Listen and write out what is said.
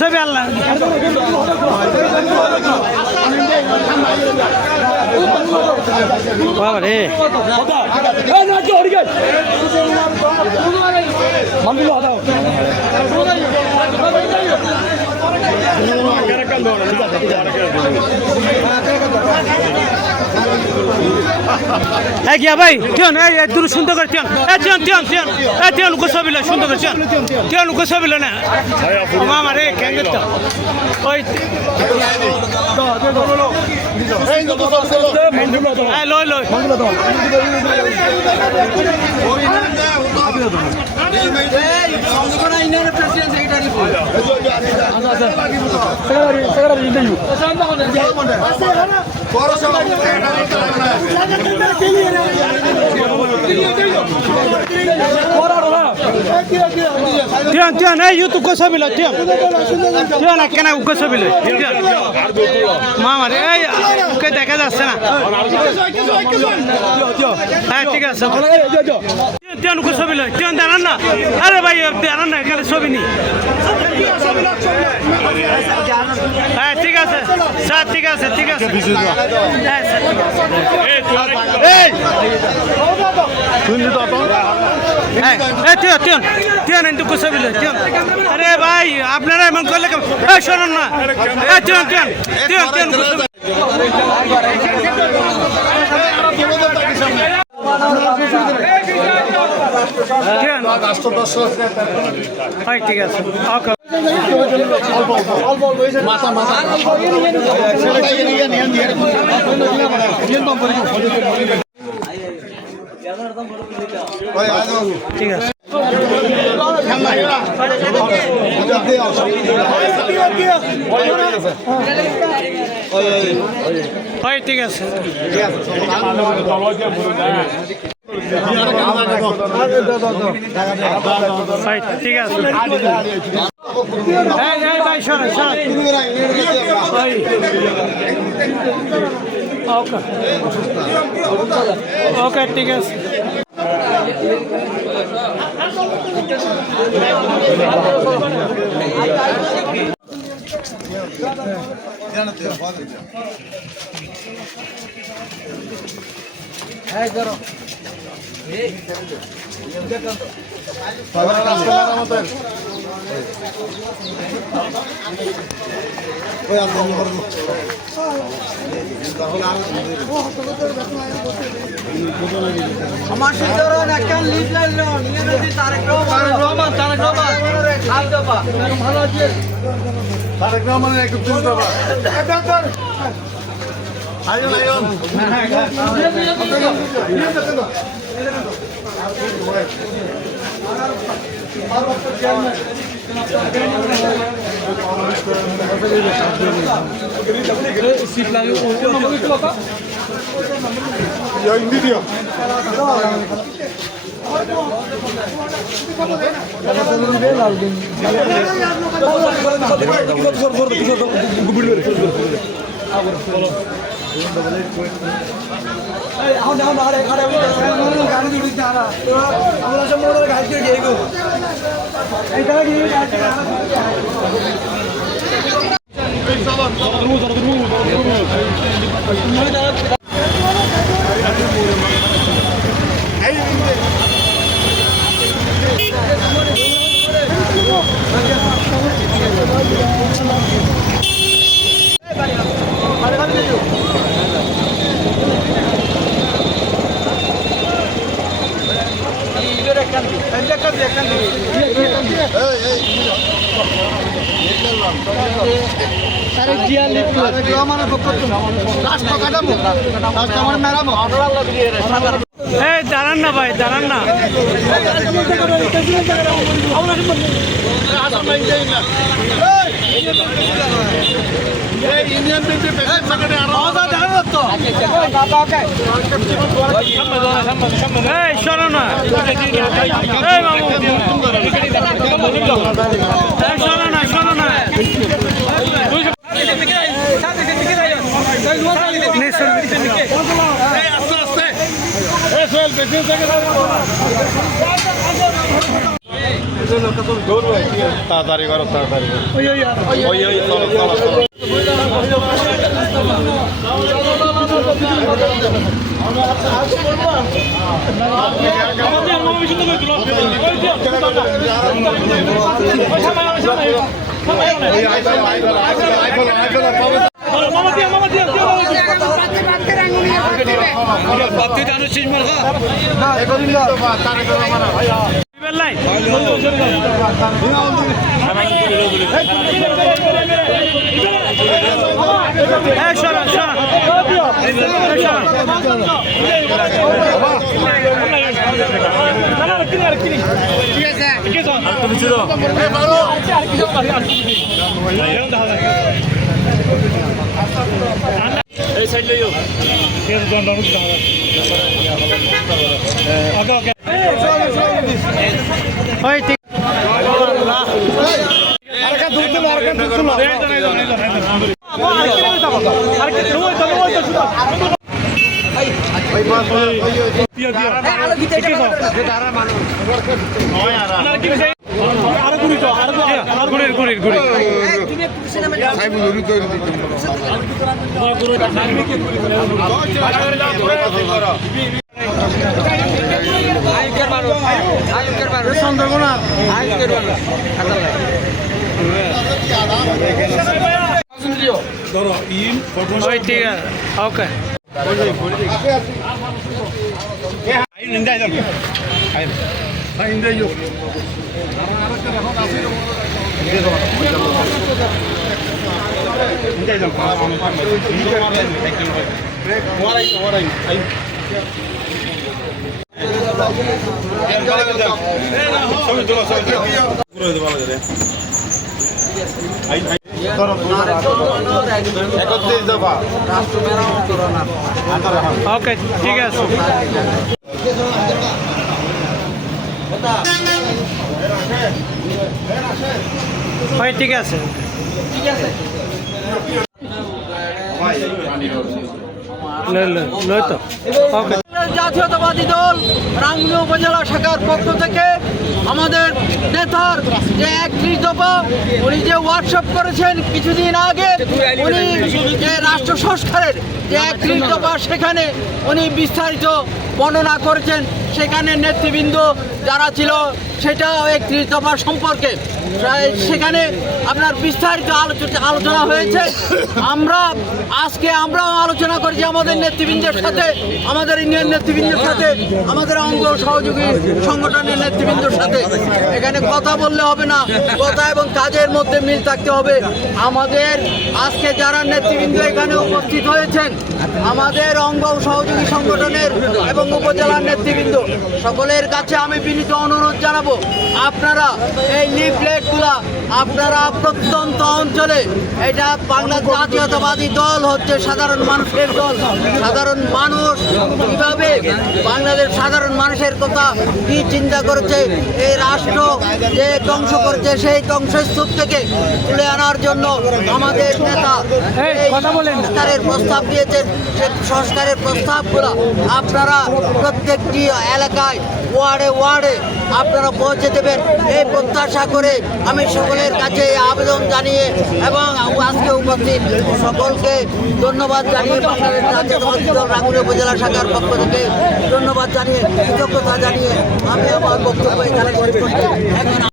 সবই আল্লাহ বাবা রে গিয়া ভাই টিয়ন দূর সুন্দর করে টিয়ন টিয়ন গোসাবিল সুন্দর করে টিয়ন গোসাবিল না মামা রে কেন ওই লয় লয় টিয়ন এই ইউ তো গোসাবিল টিয়ন কেন গোসাবিল মামা রে এই দেখা যাচ্ছে না হ্যাঁ ঠিক আছে টিয়ন গোসাবিল টিয়ন জানান না আরে ভাই জানান না এখানে ছবি নেই হ্যাঁ ঠিক আছে স্যার ঠিক আছে আরে ভাই আপনারা এমন করলে শোনেন না ঠিক আছে ঠিক আছে ঠিক আছে ঠিক আছে ভাই শোনো ওকে ঠিক আছে আমার সিদ্ধরন একটা লিড লাইলো নিয়ে নদী তারেক রহমান খাল দফা ভালো আছে তারেক রহমান একটু তুল দফা একদম আইন দাঁড়ান না ভাই, দাঁড়ান না। শোনো না, শোনো না, শোনো না। তাড়াতাড়ি করো তাড়াতাড়ি ওই চলো চলো চলো ঠিক আছে ওকে ওকে ঠিক আছে ভাই ঠিক আছে তো ওকে জাতীয়তাবাদী দল রাঙ্গুনিয়া উপজেলা শাখার পক্ষ থেকে আমাদের নেতার যে 31 দফা উনি যে ওয়ার্কশপ করেছেন কিছুদিন আগে, উনি যে রাষ্ট্র সংস্কারের যে 31 দফা সেখানে উনি বিস্তারিত বর্ণনা করেছেন। সেখানে নেতৃবৃন্দ যারা ছিল সেটা 31 দফা সম্পর্কে সেখানে আপনার বিস্তারিত আলোচনা হয়েছে। আমরাও আলোচনা করেছি আমাদের নেতৃবৃন্দের সাথে, আমাদের ইউনিয়ন নেতৃবৃন্দের সাথে, আমাদের অঙ্গ সহযোগী সংগঠনের নেতৃবৃন্দের সাথে। এখানে কথা বললে হবে না, কথা এবং কাজের মধ্যে মিল থাকতে হবে। আমাদের আজকে যারা নেতৃবৃন্দ এখানে উপস্থিত হয়েছেন, আমাদের অঙ্গ সহযোগী সংগঠনের এবং উপজেলার নেতৃবৃন্দ সকলের কাছে আমি বিনীত অনুরোধ জানাবো, আপনারা এই লিফলেটগুলা আপনারা প্রত্যন্ত অঞ্চলে, এটা বাংলা জাতীয়তাবাদী দল হচ্ছে সাধারণ মানুষের দল। সাধারণ মানুষ কিভাবে বাংলাদেশ সাধারণ মানুষের কথা কি চিন্তা করেছে, এই রাষ্ট্র যে ধ্বংস করছে সেই ধ্বংসস্তূপ থেকে তুলে আনার জন্য আমাদের নেতা সংস্কারের প্রস্তাব দিয়েছেন। সেই সংস্কারের প্রস্তাবগুলো আপনারা প্রত্যেকটি এলাকায় ওয়ার্ডে ওয়ার্ডে আপনারা পৌঁছে দেবেন এই প্রত্যাশা করে আমি সকলের কাছে আবেদন জানিয়ে এবং আজকে উপস্থিত সকলকে ধন্যবাদ জানিয়ে বাংলাদেশ জাতীয়তাবাদী দল রাঙ্গুনিয়া উপজেলা শাখার পক্ষ থেকে ধন্যবাদ জানিয়ে কৃতজ্ঞতা জানিয়ে আমি আমার বক্তব্য এখানে শেষ করছি।